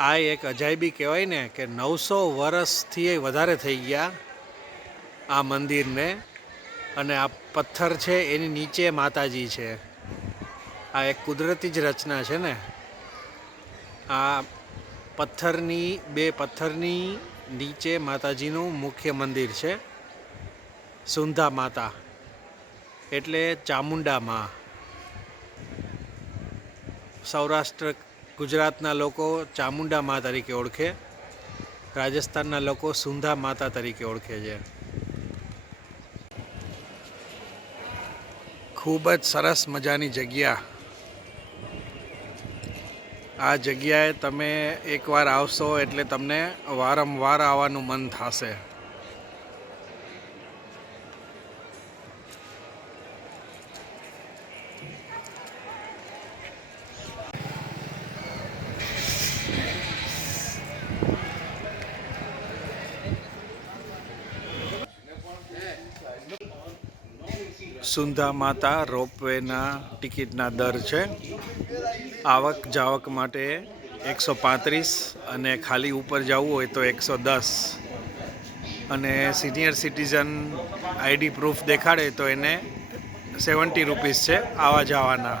આ એક અજાયબી કહેવાય ને કે નવસો વર્ષથી વધારે થઈ ગયા આ મંદિરને. અને આ પથ્થર છે, એની નીચે માતાજી છે. આ એક કુદરતી જ રચના છે ને. આ પથ્થરની, બે પથ્થરની નીચે માતાજીનું મુખ્ય મંદિર છે, સુંધા માતા. એટલે ચામુંડા માં સૌરાષ્ટ્ર ગુજરાતના લોકો ચામુંડા મા તરીકે ઓળખે, રાજસ્થાનના લોકો સુંધા માતા તરીકે ઓળખે છે. ખૂબ જ સરસ મજાની જગ્યા. આ જગ્યાએ તમે એકવાર આવશો એટલે તમને વારંવાર આવવાનું મન થશે. સુંધા માતા રોપવેના ટિકિટના દર છે. આવક જાવક માટે એકસો પાંત્રીસ અને ખાલી ઉપર જવું હોય તો એકસો દસ. અને સિનિયર સિટીઝન આઈડી પ્રૂફ દેખાડે તો એને સેવન્ટી રૂપીસ છે આવા જવાના.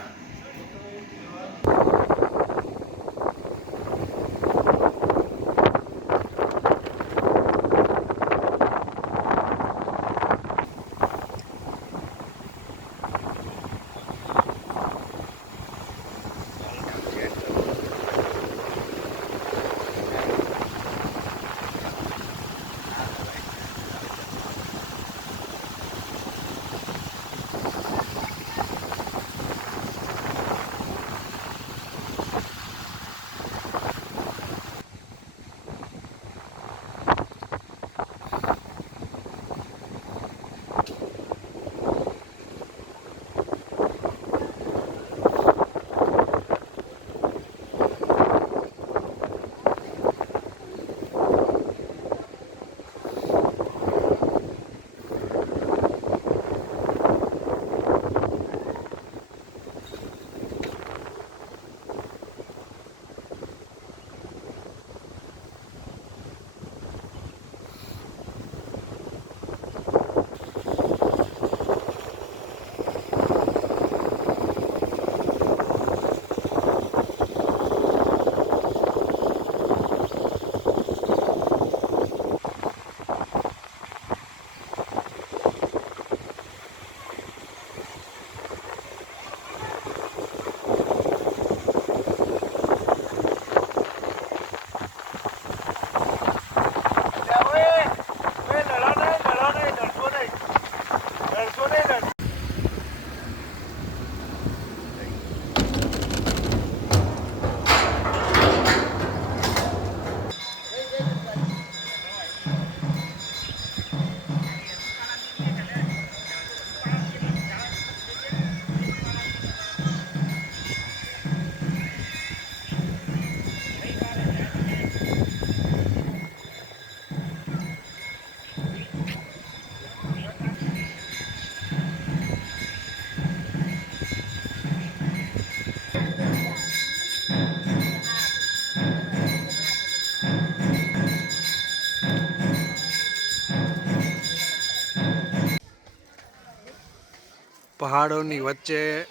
પહાડોની વચ્ચે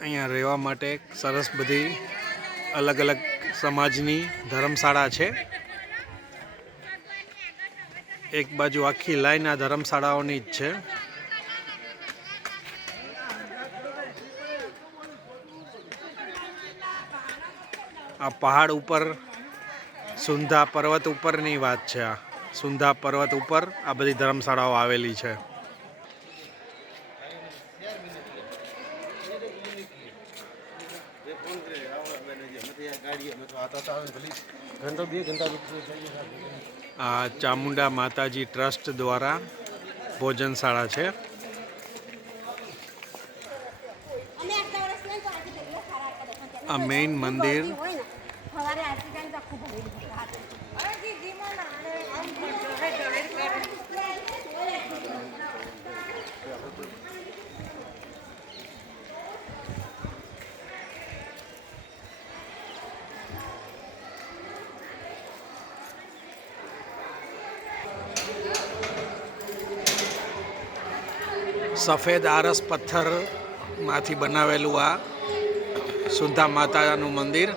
અહીંયા રહેવા માટે સરસ બધી અલગ અલગ સમાજની ધર્મશાળા છે. એક બાજુ આખી લાઈન આ ધર્મશાળાઓની જ છે. આ પહાડ ઉપર, સુંધા પર્વત ઉપરની વાત છે આ. સુંધા પર્વત ઉપર આ બધી ધર્મશાળાઓ આવેલી છે. આ ચામુંડા માતાજી ટ્રસ્ટ દ્વારા ભોજનશાળા છે. આ મેઇન મંદિર સવારે આરતી થાય તો આખું ભરેલું હોય રાતે. સફેદ આરસ પથ્થરમાંથી બનાવેલું આ સુંધા માતાનું મંદિર.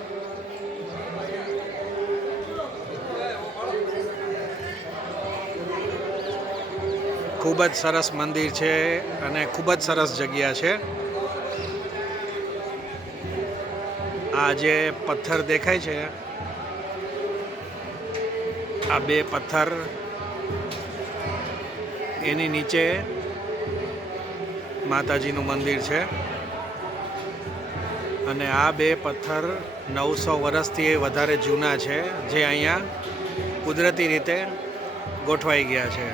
ખૂબ જ સરસ મંદિર છે અને ખૂબ જ સરસ જગ્યા છે. આ જે પથ્થર દેખાય છે, આ બે પથ્થર એની નીચે માતાજીનું મંદિર છે. અને આ બે પથ્થર નવસો વર્ષથી વધારે જૂના છે, જે અહીંયા કુદરતી રીતે ગોઠવાઈ ગયા છે.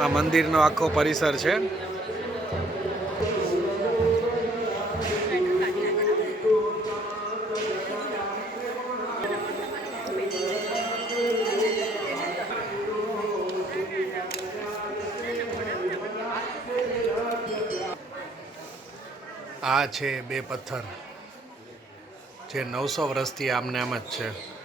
આ મંદિરનો આખો પરિસર છે. આ છે બે પથ્થર. જે નવસો વર્ષથી આમને આમ જ છે.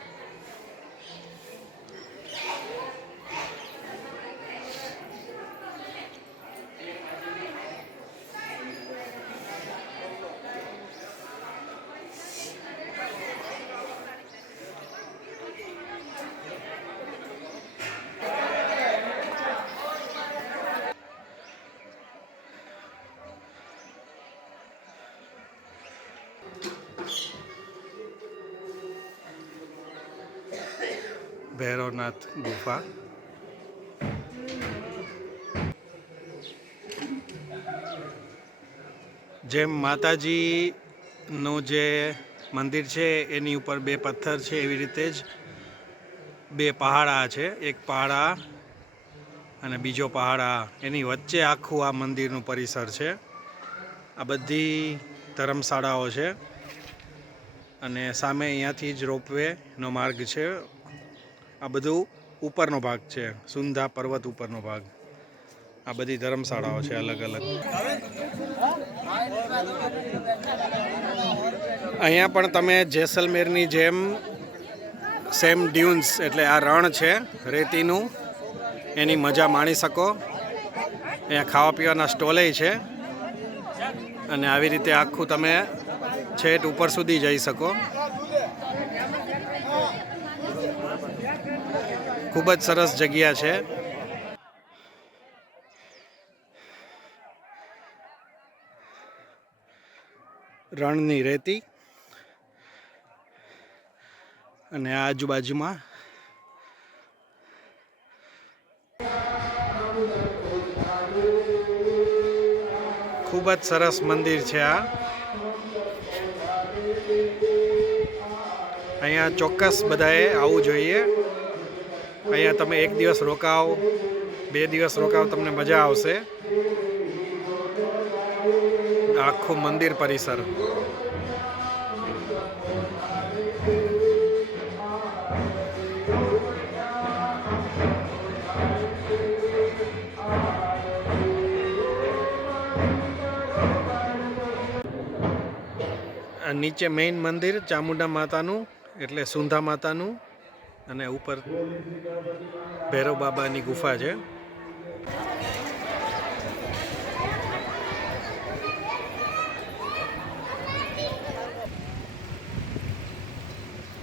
ભૈરવનાથ ગુફા જેમ માતાજીનું જે મંદિર છે, એની ઉપર બે પથ્થર છે, એવી રીતે જ બે પહાડા છે. એક પહાડા અને બીજો પહાડા. એની વચ્ચે આખું આ મંદિરનું પરિસર છે. આ બધી ધર્મશાળાઓ છે અને સામે અહીંયાથી જ રોપવેનો માર્ગ છે. આ બધું ઉપરનો ભાગ છે. સુંધા પર્વત ઉપરનો ભાગ. આ બધી ધર્મશાળાઓ છે અલગ અલગ. અહીંયા પણ તમે જેસલમેરની જેમ સેમ ડ્યુન્સ એટલે આ રણ છે, રેતીનું. એની મજા માણી શકો. અહીંયા ખાવા પીવાના સ્ટોલે છે. અને આવી રીતે આખું તમે છેટ ઉપર સુધી જઈ શકો. ખૂબ જ સરસ જગ્યા છે. રણની રેતી અને આજુબાજુમાં ખૂબ જ સરસ મંદિર છે આ. અહીંયા ચોક્કસ બધાએ આવવું જોઈએ. અહીંયા તમે એક દિવસ રોકાવો બે દિવસ રોકાવો તમને મજા આવશે. આખું મંદિર પરિસર. નીચે મેઇન મંદિર ચામુંડા માતાનું, એટલે સુંધા માતાનું. અને ઉપર ભૈરવ બાબાની ગુફા છે.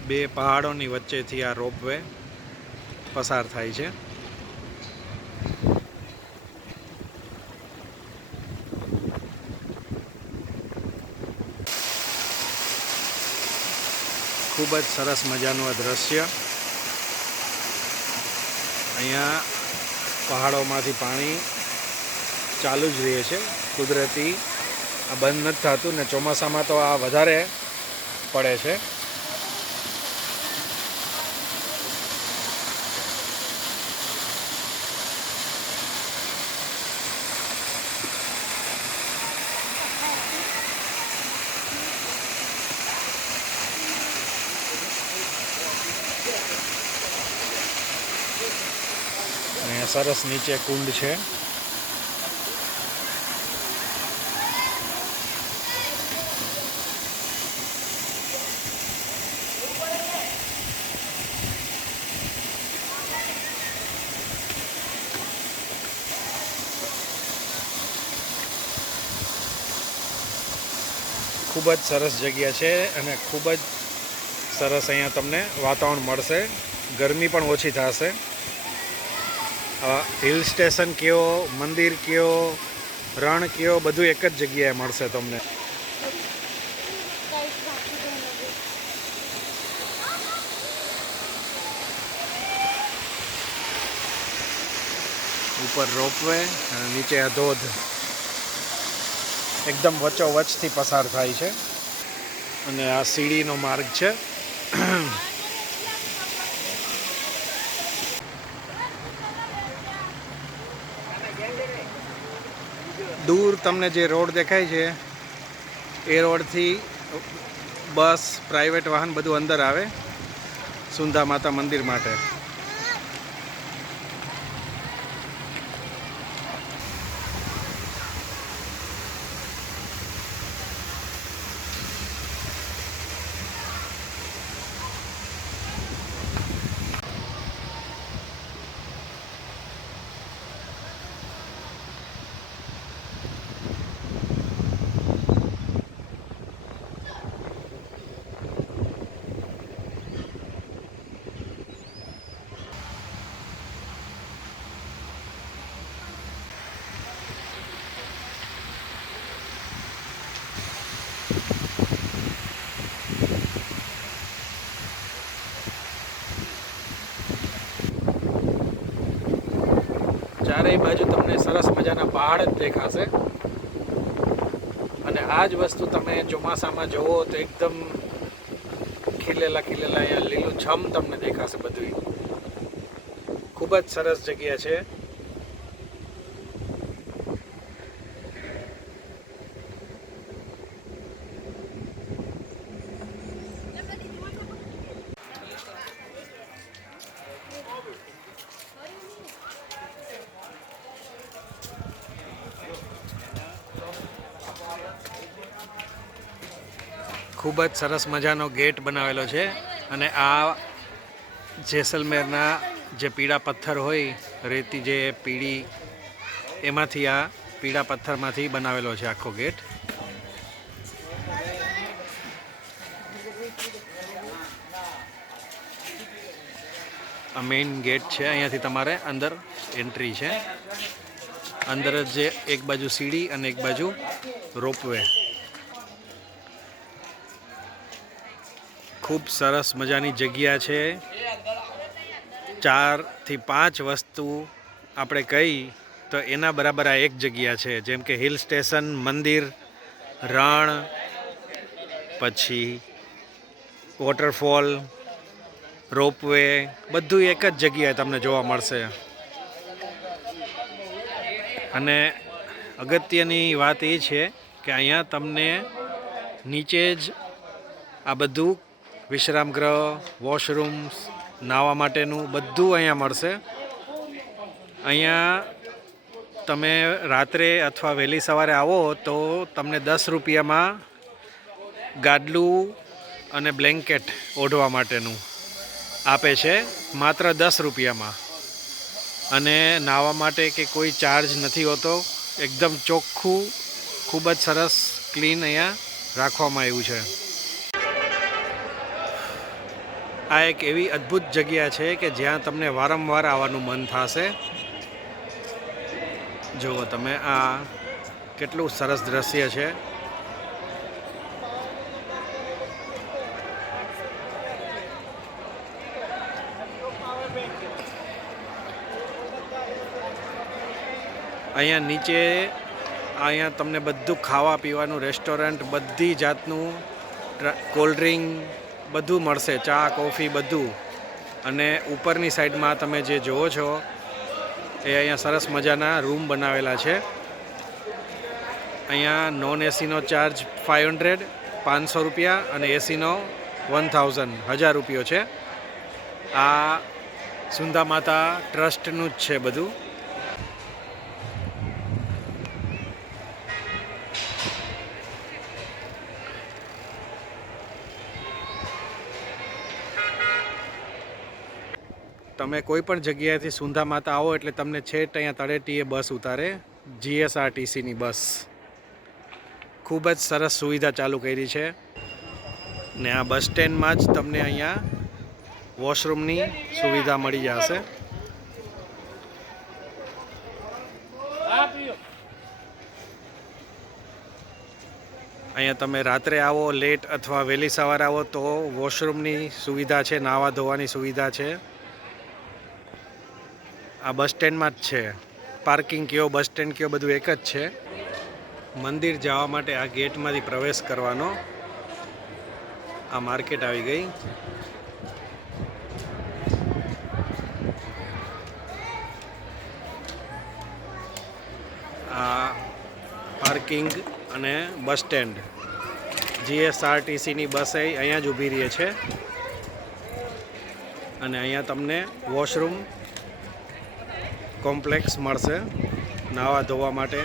બે પહાડોની વચ્ચેથી આ રોપવે પસાર થાય છે. ખૂબ જ સરસ મજાનું આ દ્રશ્ય. અહીંયા પહાડોમાંથી પાણી ચાલુ જ રહે છે. કુદરતી આ બંધ નથી થતું ને ચોમાસામાં તો આ વધારે પડે છે. સરસ નીચે કુંડ છે. ખૂબ જ સરસ જગ્યા છે અને ખૂબ જ સરસ અહીંયા તમને વાતાવરણ મળશે. ગરમી પણ ઓછી થશે. હિલ સ્ટેશન કયો, મંદિર કયો, રણ કયો, બધું એક જ જગ્યાએ મળશે તમને. ઉપર રોપવે અને નીચે આ ધોધ એકદમ વચ્ચોવચથી પસાર થાય છે. અને આ સીડીનો માર્ગ છે. દૂર તમને જે રોડ દેખાય છે, એ રોડથી બસ પ્રાઇવેટ વાહન બધું અંદર આવે સુંધા માતા મંદિર માટે. ચારેય બાજુ તમને સરસ મજાના પહાડ જ દેખાશે. અને આ જ વસ્તુ તમે ચોમાસામાં જુઓ તો એકદમ ખીલેલા ખીલેલા અહીંયા લીલું છમ તમને દેખાશે બધું ખૂબ જ સરસ જગ્યા છે. ખૂબ જ સરસ મજાનો ગેટ બનાવેલો છે અને આ જેસલમેરના જે પીળા પથ્થર હોય, રેતી જે પીળી, એમાંથી આ પીળા પથ્થરમાંથી બનાવેલો છે આખો ગેટ. આ મેઇન ગેટ છે, અહીંયાથી તમારે અંદર એન્ટ્રી છે. અંદર જ જે એક બાજુ સીડી અને એક બાજુ રોપવે. ખૂબ સરસ મજાની જગ્યા છે. ચારથી પાંચ વસ્તુ આપણે કહી તો એના બરાબર આ એક જગ્યા છે. જેમ કે હિલ સ્ટેશન, મંદિર, રણ, પછી વોટરફોલ, રોપવે, બધું એક જ જગ્યાએ તમને જોવા મળશે. અને અગત્યની વાત એ છે કે અહીંયા તમને નીચે જ આ બધું વિશ્રામ ગ્રહ વોશરૂમ્સ નાહવા માટેનું બધું અહીંયા મળશે. અહીંયા તમે રાત્રે અથવા વહેલી સવારે આવો તો તમને દસ રૂપિયામાં ગાદલું અને બ્લેન્કેટ ઓઢવા માટેનું આપે છે, માત્ર દસ રૂપિયામાં. અને નાહવા માટે કે કોઈ ચાર્જ નથી હોતો, એકદમ ચોખ્ખું, ખૂબ જ સરસ ક્લીન અહીંયા રાખવામાં આવ્યું છે. આ એક એવી અદ્ભુત જગ્યા છે કે જ્યાં તમને વારંવાર આવવાનું મન થશે. જુઓ તમે, આ કેટલું સરસ દ્રશ્ય છે. અહીંયા નીચે, અહીંયા તમને બધું ખાવા પીવાનું રેસ્ટોરન્ટ, બધી જાતનું કોલ્ડ ડ્રિંક બધું મળશે, ચા, કોફી, બધું. અને ઉપરની સાઈડમાં તમે જે જુઓ છો, એ અહીંયા સરસ મજાના રૂમ બનાવેલા છે. અહીંયા નોન એસીનો ચાર્જ ફાઇવ હંડ્રેડ, પાંચસો રૂપિયા અને એસીનો વન થાઉઝન્ડ, હજાર રૂપિયો છે. આ સુંદા માતા ટ્રસ્ટનું જ છે બધું. તમે કોઈ પણ જગ્યાએથી સુંધા માતા આવો એટલે તમને છેટ અહીંયા તળેટીએ બસ ઉતારે, જીએસઆરટીસીની બસ. ખૂબ જ સરસ સુવિધા ચાલુ કરી છે. ને આ બસ સ્ટેન્ડમાં જ તમને અહીંયા વોશરૂમની સુવિધા મળી જશે. અહીંયા તમે રાત્રે આવો, લેટ અથવા વહેલી સવારે આવો તો વોશરૂમની સુવિધા છે નાહવા ધોવાની સુવિધા છે. આ બસ સ્ટેન્ડમાં જ છે. પાર્કિંગ કયો, બસ સ્ટેન્ડ કયો, બધું એક જ છે. મંદિર જવા માટે આ ગેટમાંથી પ્રવેશ કરવાનો. આ માર્કેટ આવી ગઈ. આ પાર્કિંગ અને બસ સ્ટેન્ડ. જીએસઆરટીસીની બસ અહીંયા જ ઊભી રહી છે. અને અહીંયા તમને વોશરૂમ કોમ્પ્લેક્સ મળશે નાહવા ધોવા માટે.